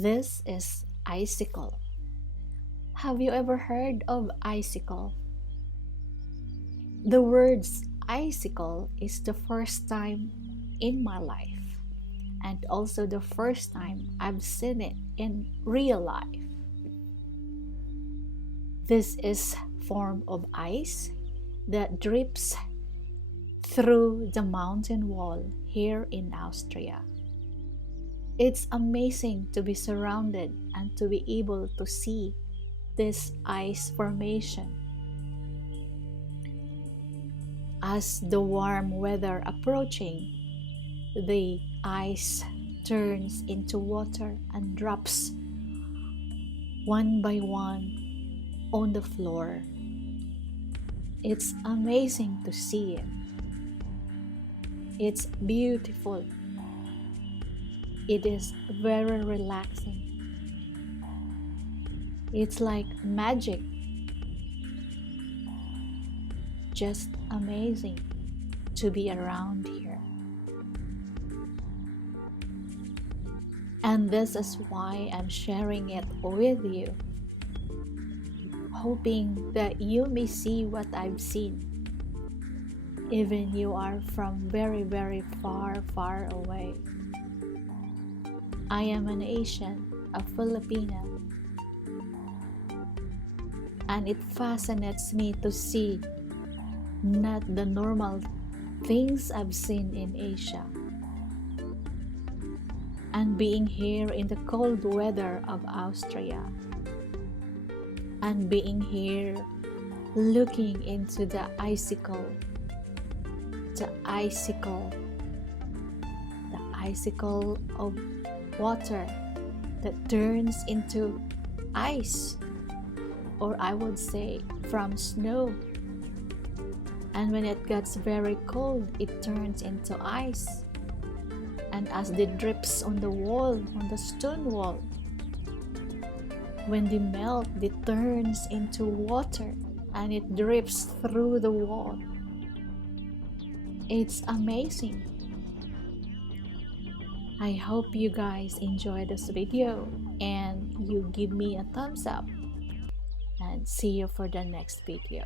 This is Icicle. Have you ever heard of Icicle? The words icicle is the first time in my life, and also the first time I've seen it in real life. This is form of ice that drips through the mountain wall here in Austria. It's amazing to be surrounded and to be able to see this ice formation. As the warm weather approaching, the ice turns into water and drops one by one on the floor. It's amazing to see it. It's beautiful. It is very relaxing. It's like magic. Just amazing to be around here. And this is why I'm sharing it with you, hoping that you may see what I've seen, even you are from very, very far, far away. I am an Asian, a Filipina, and it fascinates me to see not the normal things I've seen in Asia. And being here in the cold weather of Austria, and being here looking into the icicle, the icicle of water that turns into ice, or I would say from snow. And when it gets very cold, it turns into ice. And as it drips on the wall, on the stone wall, when they melt, it turns into water and it drips through the wall. It's amazing. I hope you guys enjoy this video and you give me a thumbs up, and see you for the next video.